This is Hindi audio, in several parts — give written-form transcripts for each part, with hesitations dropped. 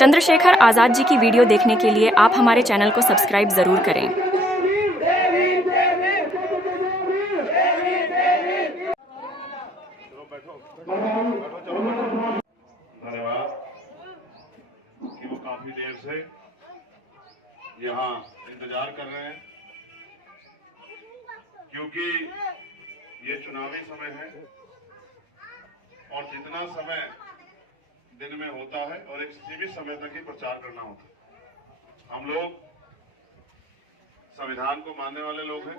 चंद्रशेखर आज़ाद जी की वीडियो देखने के लिए आप हमारे चैनल को सब्सक्राइब ज़रूर करें। धन्यवाद कि वो काफी देर से यहाँ इंतजार कर रहे हैं, क्योंकि ये चुनावी समय है और जितना समय दिन में होता है और एक सीमित समय तक ही प्रचार करना होता है। हम लोग संविधान को मानने वाले लोग हैं,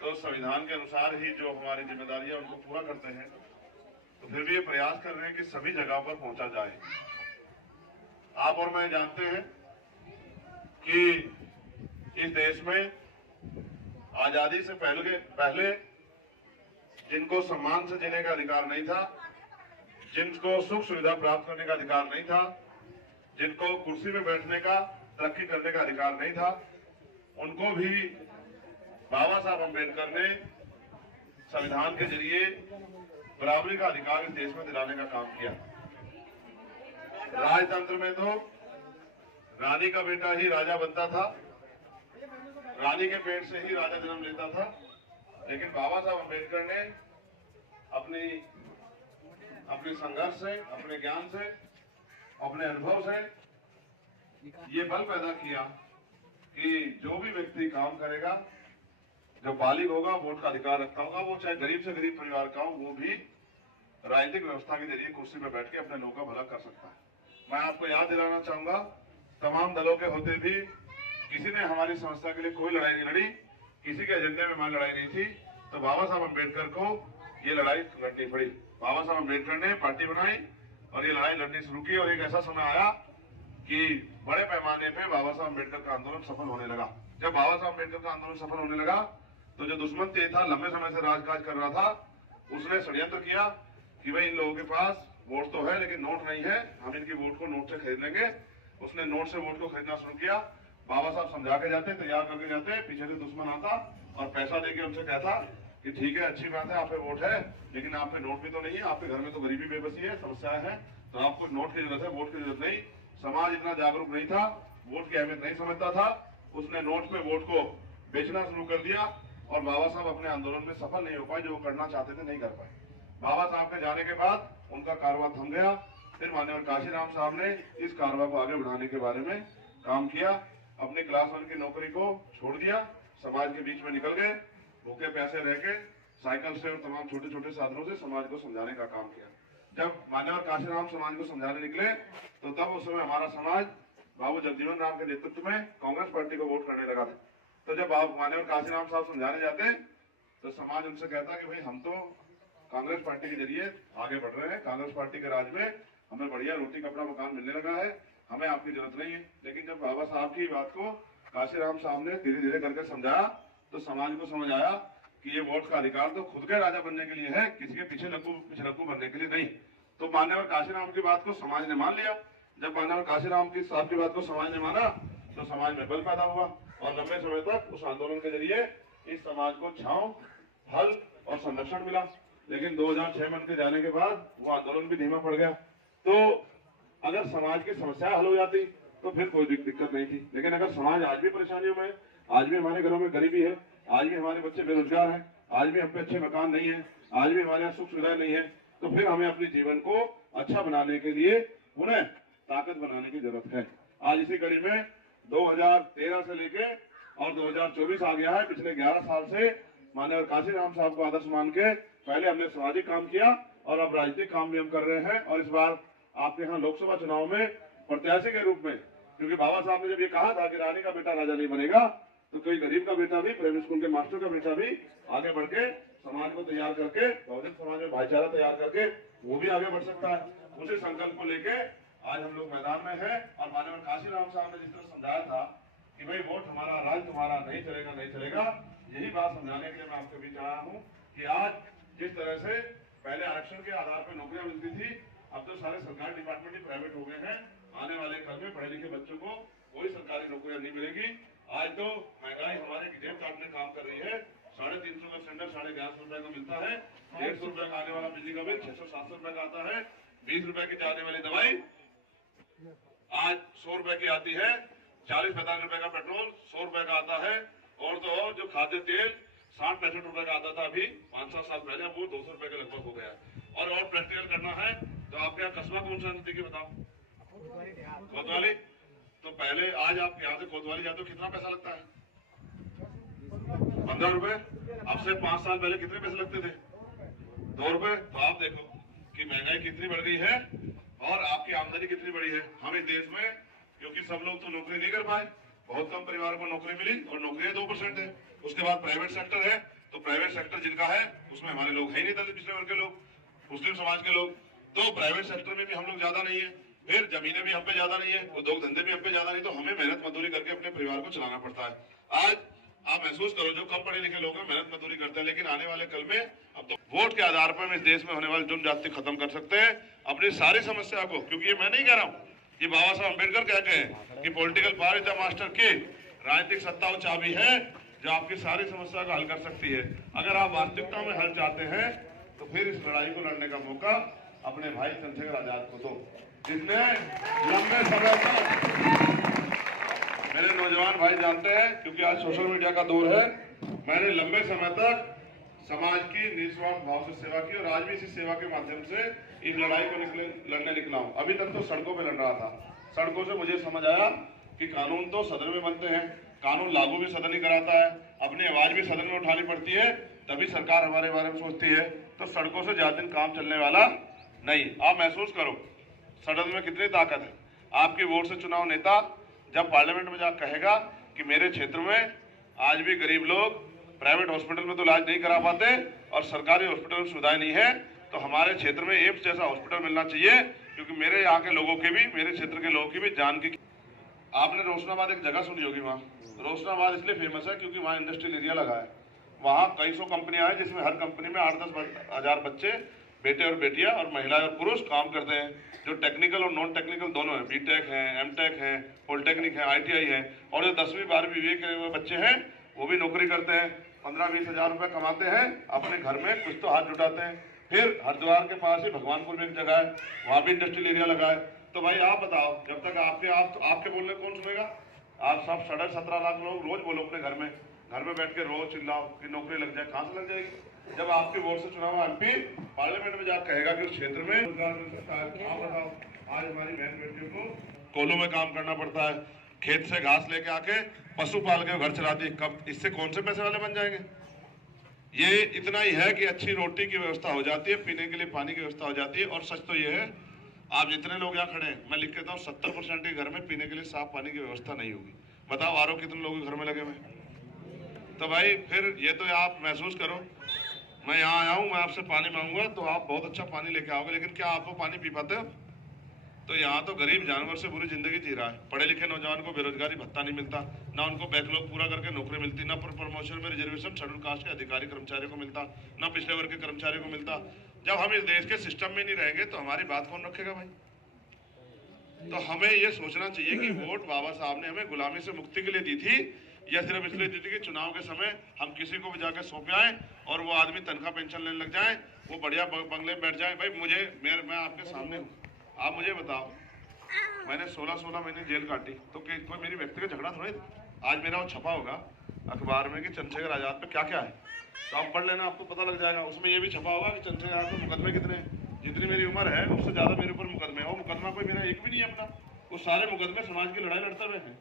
तो संविधान के अनुसार ही जो हमारी जिम्मेदारियां उनको पूरा करते हैं, तो फिर भी ये प्रयास कर रहे हैं कि सभी जगह पर पहुंचा जाए। आप और मैं जानते हैं कि इस देश में आजादी से पहले जिनको सम्मान से जीने का अधिकार नहीं था, जिनको सुख सुविधा प्राप्त करने का अधिकार नहीं था, जिनको कुर्सी में बैठने का, तरक्की करने का अधिकार नहीं था, उनको भी बाबा साहब अम्बेडकर ने संविधान के जरिए बराबरी का अधिकार इस देश में दिलाने का काम किया। राजतंत्र में तो रानी का बेटा ही राजा बनता था, रानी के पेट से ही राजा जन्म लेता था, लेकिन बाबा साहब अम्बेडकर ने अपने संघर्ष से, अपने ज्ञान से, अपने अनुभव से ये बल पैदा किया कि जो भी व्यक्ति काम करेगा, जो बालिग होगा, वोट का अधिकार रखता होगा, वो चाहे गरीब से गरीब परिवार का हो, वो भी राजनीतिक व्यवस्था के जरिए कुर्सी पर बैठ के अपने लोगों का भला कर सकता है। मैं आपको याद दिलाना चाहूंगा, तमाम दलों के होते भी किसी ने हमारी समस्या के लिए कोई लड़ाई नहीं लड़ी, किसी के एजेंडे में हमारी लड़ाई नहीं थी, तो बाबा साहब अम्बेडकर को ये लड़ाई लड़नी पड़ी। बाबा साहब अम्बेडकर ने पार्टी बनाई और ये लड़ाई लड़नी शुरू की, और एक ऐसा समय आया कि बड़े पैमाने पे बाबा साहब अम्बेडकर का आंदोलन सफल होने लगा। जब बाबा साहब अम्बेडकर का आंदोलन सफल होने लगा, तो जो दुश्मन तेज था, लंबे समय से राजकाज कर रहा था, उसने षड्यंत्र किया कि भाई इन लोगों के पास वोट तो है लेकिन नोट नहीं है, हम इनकी वोट को नोट से खरीद लेंगे। उसने नोट से वोट को खरीदना शुरू किया। बाबा साहब समझा के जाते, तैयार करके जाते, पीछे से दुश्मन आता और पैसा देके उनसे कहता कि ठीक है, अच्छी बात है, आप पे वोट है, लेकिन आप पे नोट भी तो नहीं है, आपके घर में तो गरीबी बेबसी है, समस्याएं हैं, तो आपको नोट की जरूरत है, वोट की जरूरत नहीं। समाज इतना जागरूक नहीं था, वोट की अहमियत नहीं समझता था, उसने नोट पे वोट को बेचना शुरू कर दिया और बाबा साहब अपने आंदोलन में सफल नहीं हो पाए, जो करना चाहते थे नहीं कर पाए। बाबा साहब के जाने के बाद उनका कारवां थम गया। फिर माननीय काशीराम साहब ने इस कारवां को आगे बढ़ाने के बारे में काम किया। अपनी क्लास 1 की नौकरी को छोड़ दिया, समाज के बीच में निकल गए, भूखे प्यासे रह के साइकिल से और तमाम छोटे छोटे साधनों से समाज को समझाने का काम किया। जब मान्यवर काशीराम समाज को समझाने निकले, तो तब उस समय हमारा समाज बाबू जगजीवन राम के नेतृत्व में कांग्रेस पार्टी को वोट करने लगा था। तो जब मान्यवर काशीराम साहब समझाने जाते, तो समाज उनसे कहता कि भाई हम तो कांग्रेस पार्टी के जरिए आगे बढ़ रहे हैं, कांग्रेस पार्टी के राज में हमें बढ़िया रोटी कपड़ा मकान मिलने लगा है, हमें आपकी जरूरत नहीं है। लेकिन जब बाबा साहब की बात को काशीराम साहब ने धीरे धीरे करके समझाया, तो समाज को समझ आया कि ये वोट का अधिकार तो खुद के राजा बनने के लिए है, किसी के पीछे लग्गू बनने के लिए नहीं। तो मान्यवर काशीराम की बात को समाज ने मान लिया। जब मान्यवर काशीराम की साहब की बात को समाज ने माना, तो समाज में बल पैदा हुआ और लंबे समय तक उस आंदोलन के जरिए इस समाज को छांव, फल और संरक्षण मिला। लेकिन 2006 में उनके जाने के बाद वो आंदोलन भी धीमा पड़ गया। तो अगर समाज की समस्या हल हो जाती तो फिर कोई दिक्कत नहीं थी, लेकिन अगर समाज आज भी परेशानियों में है, आज भी हमारे घरों में गरीबी है, आज भी हमारे बच्चे बेरोजगार हैं, आज भी हम पे अच्छे मकान नहीं है, आज भी हमारे यहाँ सुख सुविधाएं नहीं है, तो फिर हमें अपने जीवन को अच्छा बनाने के लिए उन्हें ताकत बनाने की जरूरत है। आज इसी कड़ी में 2013 से लेके और 2024 आ गया है। पिछले 11 साल से माननीय काशीराम साहब को आदर्श मान के पहले हमने सामाजिक काम किया और अब राजनीतिक काम भी हम कर रहे हैं। और इस बार आपके यहाँ लोकसभा चुनाव में प्रत्याशी के रूप में, क्योंकि बाबा साहब ने जब ये कहा था कि रानी का बेटा राजा नहीं बनेगा, तो कोई गरीब का बेटा भी, प्राइमरी स्कूल के मास्टर का बेटा भी आगे बढ़ के समाज को तैयार करके, बहुजन समाज में भाईचारा तैयार करके वो भी आगे बढ़ सकता है। उसी संकल्प को लेके आज हम लोग मैदान में हैं। और माननीय काशीराम साहब ने जिस तरह समझाया था कि भाई वोट हमारा, राज तुम्हारा, नहीं चलेगा नहीं चलेगा, यही बात समझाने के लिए मैं आपके बीच आया हूँ कि आज जिस तरह से पहले आरक्षण के आधार पर नौकरियां मिलती थी, अब तो सारे सरकारी डिपार्टमेंट ही प्राइवेट हो गए हैं। आने वाले कल में पढ़े लिखे बच्चों को कोई सरकारी नौकरियां नहीं मिलेगी। आज तो महंगाई हमारे जेब काटने काम कर रही है। 350 का सिलेंडर 1150 रुपए का मिलता है, 150 रुपए का आने वाला बिजली का बिल 600-700 रुपए का आता है, 20 रुपए की जाने वाली दवाई आज 100 रुपए की आती है, 40-45 रुपए का पेट्रोल, 100 रुपए का आता है। और तो और जो खाद्य तेल 60-65 रुपए का आता था अभी 5-7 साल पहले, अब वो 200 रुपए के लगभग हो गया। और प्रैक्टिकल करना है तो आपके यहाँ कस्बा कौन सा नजदीकी बताओ? कोतवाली। तो पहले आज आप यहाँ से कोतवाली जाते हो कितना पैसा लगता है? 15 रुपए। अब से 5 साल पहले कितने पैसे लगते थे? 2 रुपए। तो आप देखो कि महंगाई कितनी बढ़ गई है और आपकी आमदनी कितनी बढ़ी है। हम इस देश में, क्योंकि सब लोग तो नौकरी नहीं कर पाए, बहुत कम परिवारों को नौकरी मिली और नौकरियां 2% है। उसके बाद प्राइवेट सेक्टर है, तो प्राइवेट सेक्टर जिनका है उसमें हमारे लोग है ही नहीं, दलित पिछड़े वर्ग के लोग, मुस्लिम समाज के लोग। तो प्राइवेट सेक्टर में भी हम लोग ज्यादा नहीं है, फिर जमीनें भी हम पे ज्यादा नहीं है, उद्योग धंधे भी हम पे ज्यादा नहीं, तो हमें मेहनत मजदूरी करके अपने परिवार को चलाना पड़ता है। आज आप महसूस करो, जो कम पढ़े लिखे लोग हैं मेहनत मजदूरी करते हैं, लेकिन आने वाले कल में अब तो वोट के आधार पर हम इस देश में होने वाली जुर्म जाति खत्म कर सकते हैं अपनी सारी समस्या को। क्योंकि ये मैं नहीं कह रहा हूँ, ये बाबा साहब अम्बेडकर कहते हैं कि political power is the master की, राजनीतिक सत्ता वो चाबी है जो आपकी सारी समस्या को हल कर सकती है। अगर आप वास्तविकता में हल चाहते हैं तो फिर इस लड़ाई को लड़ने का मौका अपने भाई चंद्रशेखर आजाद को दो, जिसने लंबे समय तक, मेरे नौजवान भाई जानते हैं क्योंकि आज सोशल मीडिया का दौर है, मैंने लंबे समय तक समाज की निस्वार्थ भाव से सेवा की और आज भी इसी सेवा के माध्यम से इस लड़ाई को लड़ने निकला हूं। अभी तक तो सड़कों पे लड़ रहा था, सड़कों से मुझे समझ आया कि कानून तो सदन में बनते हैं, कानून लागू भी सदन ही कराता है, अपनी आवाज भी सदन में उठानी पड़ती है, तभी सरकार हमारे बारे में सोचती है। तो सड़कों से ज्यादा दिन काम चलने वाला नहीं। आप महसूस करो सदन में कितनी ताकत है। आपकी वोट से चुनाव नेता जब पार्लियामेंट में जाकर कहेगा कि मेरे क्षेत्र में आज भी गरीब लोग प्राइवेट हॉस्पिटल में तो इलाज नहीं करा पाते और सरकारी हॉस्पिटल में सुविधाएं नहीं है, तो हमारे क्षेत्र में एम्स जैसा हॉस्पिटल मिलना चाहिए, क्योंकि मेरे यहाँ के लोगों की भी, मेरे क्षेत्र के लोगों की भी जान की। आपने रोशनाबाद एक जगह सुनी होगी, वहाँ रोशनाबाद इसलिए फेमस है क्योंकि वहाँ इंडस्ट्रियल एरिया लगा है। वहाँ कई सौ कंपनियां हैं, जिसमें हर कंपनी में 8-10 हजार बच्चे, बेटे और बेटियां और महिलाएं और पुरुष काम करते हैं, जो टेक्निकल और नॉन टेक्निकल दोनों हैं, बीटेक हैं, एमटेक हैं, पॉलिटेक्निक है, ITI है, और जो 10वीं 12वीं BA के हुए बच्चे हैं वो भी नौकरी करते हैं, 15-20 हजार रुपये कमाते हैं, अपने घर में कुछ तो हाथ जुटाते हैं। फिर हरिद्वार के पास ही भगवानपुर में एक जगह है, वहाँ भी इंडस्ट्रियल एरिया लगा है। तो भाई आप बताओ, जब तक आपके बोलने कौन सुनेगा? आप सब 17.5 लाख लोग रोज बोलो अपने घर में बैठ के रोज चिल्लाओ कि नौकरी लग जाए, कहाँ से लग जाएगी? जब आपके वोट से चुनाव MP पार्लियामेंट में जाकर कहेगा कि उस क्षेत्र में रोजगार मिल सकता है। आप बताओ, आज हमारी बहन बेटियों को कोलों में काम करना पड़ता है, खेत से घास लेके आके पशु पाल के घर चलाती है, कब इससे कौन से पैसे वाले बन जाएंगे? ये इतना ही है कि अच्छी रोटी की व्यवस्था हो जाती है, पीने के लिए पानी की व्यवस्था हो जाती है। और सच तो ये है, आप जितने लोग यहाँ खड़े हैं, मैं लिख के था 70% के घर में पीने के लिए साफ पानी की व्यवस्था नहीं होगी। बताओ RO कितने लोग घर में लगे हुए? तो भाई फिर ये तो आप महसूस करो, मैं यहाँ आया हूँ, मैं आपसे पानी मांगूंगा तो आप बहुत अच्छा पानी लेके आओगे, लेकिन क्या आपको पानी पी पाते हो? तो यहाँ तो गरीब जानवर से बुरी जिंदगी जी रहा है। पढ़े लिखे नौजवान को बेरोजगारी भत्ता नहीं मिलता, ना उनको बैकलॉग पूरा करके नौकरी मिलती, ना प्रमोशन में रिजर्वेशन शेड्यूल कास्ट के अधिकारी कर्मचारियों को मिलता, ना पिछड़े वर्ग के कर्मचारियों को मिलता। जब हम इस देश के सिस्टम में नहीं रहेंगे तो हमारी बात कौन रखेगा भाई? तो हमें ये सोचना चाहिए कि वोट बाबा साहब ने हमें गुलामी से मुक्ति के लिए दी थी, या सिर्फ इसलिए दी थी कि चुनाव के समय हम किसी को भी जाकर सौंप आए और वो आदमी तनख्वाह पेंशन लेने लग जाए, वो बढ़िया बंगले में बैठ जाए। भाई मैं आपके सामने हूँ, आप मुझे बताओ, मैंने 16 महीने जेल काटी, तो कोई मेरी व्यक्तिगत झगड़ा थोड़ी। आज मेरा वो छपा होगा अखबार में कि चंद्रशेखर आजाद पे क्या क्या है, तो आप पढ़ लेना, आपको पता लग जाएगा। उसमें ये भी छपा होगा कि चंद्रशेखर आजाद पे मुकदमे कितने हैं, जितनी मेरी उम्र है उससे ज्यादा मेरे ऊपर मुकदमे है। वो मुकदमा कोई मेरा एक भी नहीं है अपना, वो सारे मुकदमे समाज की लड़ाई लड़ते हुए हैं।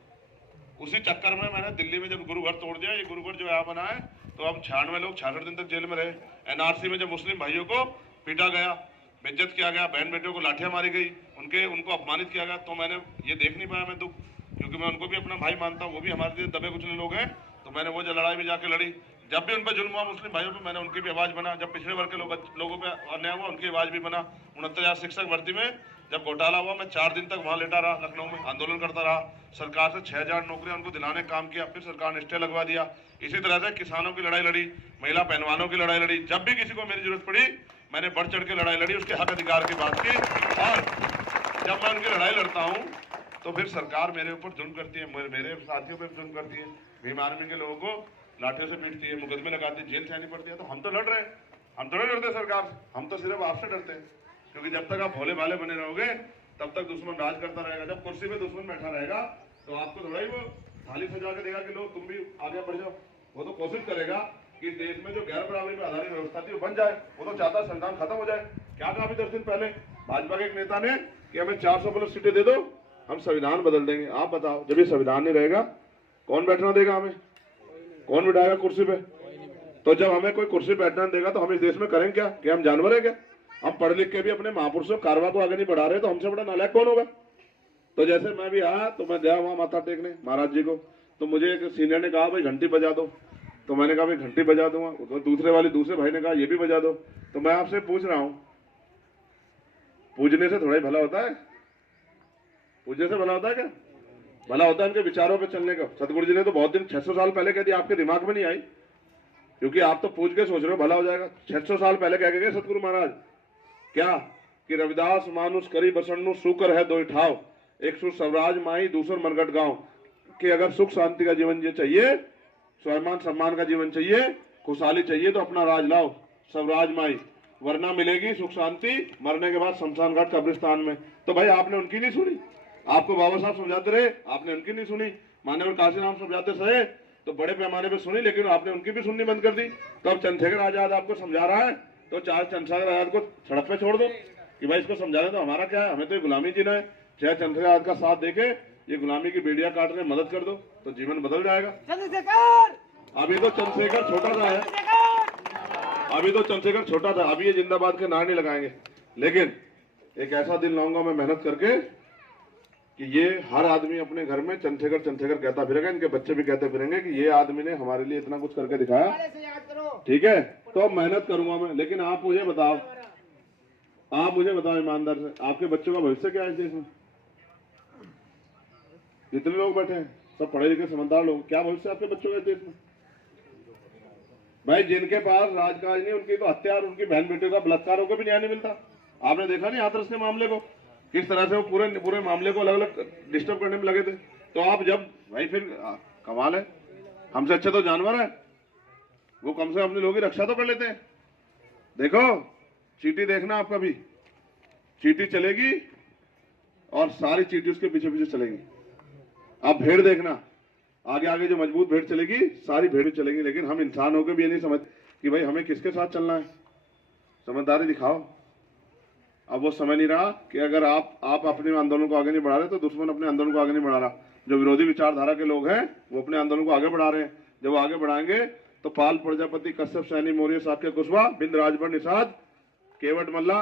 उसी चक्कर में मैंने दिल्ली में जब गुरुघर तोड़ दिया, ये गुरुघर जो यहाँ बना है, तो अब 96 लोग 66 दिन तक जेल में रहे। NRC में जब मुस्लिम भाइयों को पीटा गया, बेइज्जत किया गया, बहन बेटियों को लाठियां मारी गई, उनको अपमानित किया गया, तो मैंने ये देख नहीं पाया मैं दुख, क्योंकि मैं उनको भी अपना भाई मानता हूँ, वो भी हमारे लिए दबे कुचले लोग हैं। तो मैंने वो जो लड़ाई भी जाके लड़ी, जब भी उन पर जुल्म हुआ मुस्लिम भाइयों पे, मैंने उनकी भी आवाज़ बना। जब पिछड़े वर्ग के लोगों पे अन्याय हुआ, उनकी आवाज़ भी बना। 69,000 शिक्षक भर्ती में जब घोटाला हुआ, मैं 4 दिन तक वहाँ लेटा रहा, लखनऊ में आंदोलन करता रहा। सरकार से 6,000 नौकरियां उनको दिलाने काम किया, फिर सरकार ने स्टे लगवा दिया। इसी तरह से किसानों की लड़ाई लड़ी, महिला पहलवानों की लड़ाई लड़ी। जब भी किसी को मेरी जरूरत पड़ी, मैंने बढ़ चढ़ के लड़ाई लड़ी, उसके हक अधिकार की बात की। और जब मैं उनकी लड़ाई लड़ता हूँ तो फिर सरकार मेरे ऊपर जुल्म करती है, मेरे साथियों पर जुल्म करती है, भीम आर्मी के लोगों को लाठियों से पीटती है, मुकदमे लगाती है, जेल से आनी पड़ती है। तो हम तो लड़ रहे हैं, हम तो नहीं डरते सरकार से, हम तो सिर्फ आपसे डरते हैं, क्योंकि जब तक आप भोले भाले बने रहोगे तब तक दुश्मन राज करता रहेगा। जब कुर्सी पे दुश्मन बैठा रहेगा तो आपको थोड़ा ही वो थाली सजा के देगा कि लो तुम भी आगे बढ़ जाओ। वो तो कोशिश करेगा कि देश में जो गैर बराबरी पर आधारित व्यवस्था थी वो बन जाए। वो तो चाहता संविधान खत्म हो जाए। क्या कहा अभी 10 दिन पहले भाजपा के एक नेता ने कि हमें 400 प्लस सीटें दे दो, हम संविधान बदल देंगे। आप बताओ, जब ये संविधान नहीं रहेगा कौन बैठना देगा हमें? कौन बिठाएगा कुर्सी पे? तो जब हमें कोई कुर्सी बैठना देगा तो हम इस देश में करेंगे क्या? कि हम जानवर है क्या? हम पढ़ लिख के भी अपने महापुरुषों कारवा को आगे नहीं बढ़ा रहे तो हमसे बड़ा नालायक कौन होगा? तो जैसे मैं भी आया तो मैं गया वहां माथा टेकने महाराज जी को, तो मुझे एक सीनियर ने कहा भाई घंटी बजा दो, तो मैंने कहा भाई घंटी बजा दूंगा। तो दूसरे भाई ने कहा ये भी बजा दो। तो मैं आपसे पूछ रहा हूं, पूजने से थोड़ा ही भला होता है? पूजने से भला होता है क्या? भला होता है उनके विचारों पे चलने का। सतगुरु जी ने तो बहुत दिन 600 साल पहले कह दिया, आपके दिमाग में नहीं आई क्योंकि आप तो पूछ के सोच रहे हो भला हो जाएगा। 600 साल पहले कह के गए सतगुरु महाराज क्या कि रविदास मानुष करी बसन्नु सुकर है दो ठाव, एक सु स्वराज माही दूसर मनगट गांव। कि अगर सुख शांति का जीवन ये चाहिए, स्वाभिमान सम्मान का जीवन चाहिए, खुशहाली चाहिए तो अपना राज लाओ स्वराज माई, वरना मिलेगी सुख शांति मरने के बाद शमशान घाट कब्रिस्तान में। तो भाई आपने उनकी नहीं सुनी? आपको बाबा साहब समझाते रहे, आपने उनकी नहीं सुनी। मान्यवर काशी नाम समझाते रहे तो बड़े पैमाने पे सुनी, लेकिन आपने उनकी भी सुननी बंद कर दी। तो अब चंद्रशेखर आजाद आपको समझा रहा है तो चाहे चंद्रशेखर आजाद को सड़क पे छोड़ दो कि भाई इसको समझाना तो हमारा क्या है, हमें तो ये गुलामी जीना है। चाहे चंद्रशेखर आजाद का साथ देके ये गुलामी की बेड़ियां काटने में मदद कर दो तो जीवन बदल जाएगा। अभी तो चंद्रशेखर छोटा सा है, अभी तो चंद्रशेखर छोटा था, अभी ये जिंदाबाद के नारे नहीं लगाएंगे। लेकिन एक ऐसा दिन लाऊंगा मैं मेहनत करके कि ये हर आदमी अपने घर में चंद्रशेखर कहता फिरेगा, इनके बच्चे भी कहते फिरेंगे कि ये आदमी ने हमारे लिए इतना कुछ करके दिखाया। ठीक है, तो मेहनत करूंगा मैं। लेकिन आप मुझे बताओ ईमानदार से, आपके बच्चों का भविष्य क्या है इस देश में? जितने लोग बैठे हैं सब पढ़े लिखे समझदार लोग, क्या भविष्य आपके बच्चों का इस देश में? भाई जिनके पास राजकाज नहीं उनकी तो हत्या और उनकी बहन बेटियों का बलात्कार होकर भी न्याय नहीं मिलता। आपने देखा नहीं हाथरस के मामले को, किस तरह से वो पूरे मामले को अलग अलग डिस्टर्ब करने में लगे थे। तो आप जब भाई फिर कमाल है, हमसे अच्छे तो जानवर है, वो कम से कम अपने लोगों की रक्षा तो कर लेते हैं। देखो चींटी देखना, आप कभी चींटी चलेगी और सारी चींटी उसके पीछे पीछे चलेगी। आप भेड़ देखना, आगे आगे जो मजबूत भेड़ चलेगी सारी भेड़ चलेगी। लेकिन हम इंसान होकर भी ये नहीं समझ कि भाई हमें किसके साथ चलना है। समझदारी दिखाओ। अब वो समय नहीं रहा कि अगर आप अपने आंदोलन को आगे नहीं बढ़ा रहे तो दुश्मन अपने आंदोलन को आगे नहीं बढ़ा रहा। जो विरोधी विचारधारा के लोग हैं वो अपने आंदोलन को आगे बढ़ा रहे हैं। जब वो आगे बढ़ाएंगे तो पाल प्रजापति, कश्यप, सैनी, मौर्य, शाक्य, कुशवाहा, बिंद, राजभर, निषाद, केवट, मल्ला,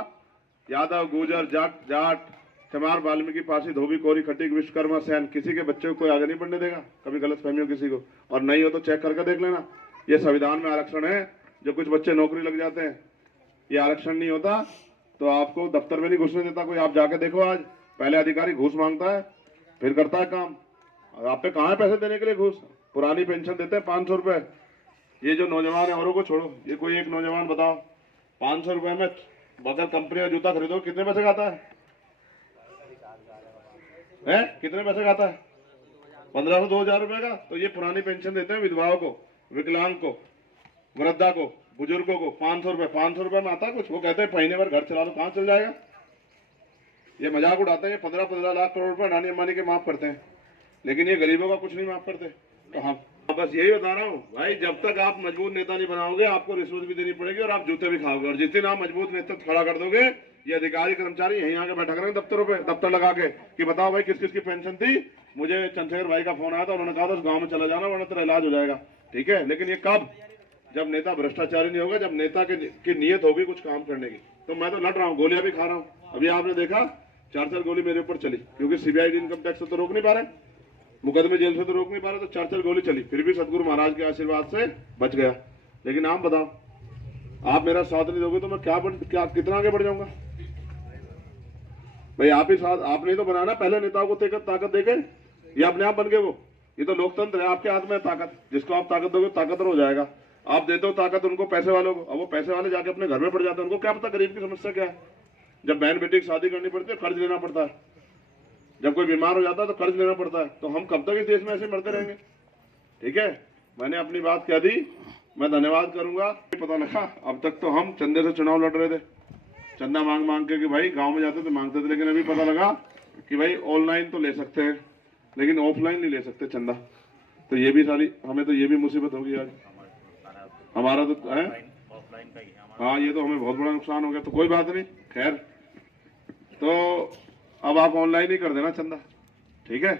यादव, गुर्जर, जाट, चमार, वाल्मीकि, पासी, धोबी, कोरी, खटीक, विश्वकर्मा, सैन, किसी के बच्चे को कोई आगे नहीं बढ़ने देगा। कभी गलत फहमी हो किसी को, और नहीं हो तो चेक करके देख लेना। ये संविधान में आरक्षण है, जो कुछ बच्चे नौकरी लग जाते हैं। ये आरक्षण नहीं होता तो आपको दफ्तर में नहीं घुसने देता कोई। आप जाके देखो, आज पहले अधिकारी घूस मांगता है फिर करता है काम। आप पे कहाँ है पैसे देने के लिए घूस? पुरानी पेंशन देते हैं 500 रुपए। ये जो नौजवान है औरों को छोड़ो, ये कोई एक नौजवान बताओ 500 रुपए में बगैर कंपनी का जूता खरीदो कितने पैसे खाता है? कितने पैसे खाता है? 1500 2000 रुपए का। तो ये पुरानी पेंशन देते हैं विधवाओं को, विकलांग को, वृद्धा को, बुजुर्गों को 500 रुपए। 500 रुपए में आता कुछ? वो कहते हैं महीने भर घर चला दो, कहाँ चल जाएगा? ये मजाक उड़ाते हैं। 15 लाख करोड़ रुपए अडानी अंबानी के माफ करते हैं, लेकिन ये गरीबों का कुछ नहीं माफ करते। तो हम बस यही बता रहा हूँ भाई, जब तक आप मजबूत नेता नहीं बनाओगे आपको रिश्वत भी देनी पड़ेगी और आप जूते भी खाओगे। और जिस दिन आप मजबूत नेतृत्व खड़ा कर दोगे, ये अधिकारी कर्मचारी यहीं आके बैठा करेंगे दफ्तरों पे, दफ्तर लगा के कि बताओ भाई किस किस की पेंशन थी। मुझे चंद्रशेखर भाई का फोन आया था, उन्होंने कहा था उस गाँव में चला जाना वरना तेरा इलाज हो जाएगा। ठीक है, लेकिन ये कब? जब नेता भ्रष्टाचारी नहीं होगा, जब नेता की नीयत होगी कुछ काम करने की। तो मैं तो लड़ रहा हूँ, गोलियां भी खा रहा हूँ। अभी आपने देखा 4 गोली मेरे ऊपर चली, क्योंकि सीबीआई इनकम टैक्स से तो रोक नहीं पा रहे, मुकदमे जेल से तो रोक नहीं पा रहे, तो 4 गोली चली। फिर भी सतगुरु महाराज के आशीर्वाद से बच गया। लेकिन आप बताओ, आप मेरा साथ नहीं दोगे तो मैं क्या कितना आगे बढ़ जाऊंगा? भाई आप ही साथ, आपने तो बनाना पहले नेताओं को ताकत देके, ये अपने आप बन गए वो। ये तो लोकतंत्र है, आपके हाथ में है ताकत। जिसको आप ताकत दोगे ताकतवर हो जाएगा। आप देते हो ताकत उनको, पैसे वालों को, अब वो पैसे वाले जाके अपने घर में पड़ जाते हैं। उनको क्या पता गरीब की समस्या क्या है? जब बहन बेटी की शादी करनी पड़ती है कर्ज लेना पड़ता है, जब कोई बीमार हो जाता है तो कर्ज लेना पड़ता है। तो हम कब तक इस देश में ऐसे मरते रहेंगे? ठीक है, मैंने अपनी बात कह दी, मैं धन्यवाद करूंगा। पता लगा अब तक तो हम चंदे से चुनाव लड़ रहे थे, चंदा मांग मांग के कि भाई गांव में जाते तो मांगते थे, लेकिन अभी पता लगा कि भाई ऑनलाइन तो ले सकते हैं लेकिन ऑफलाइन नहीं ले सकते चंदा। तो ये भी सारी हमें तो ये भी मुसीबत होगी आज हमारा तो है। हाँ ये तो हमें बहुत बड़ा नुकसान हो गया। तो कोई बात नहीं, खैर तो अब आप ऑनलाइन ही कर देना चंदा, ठीक है।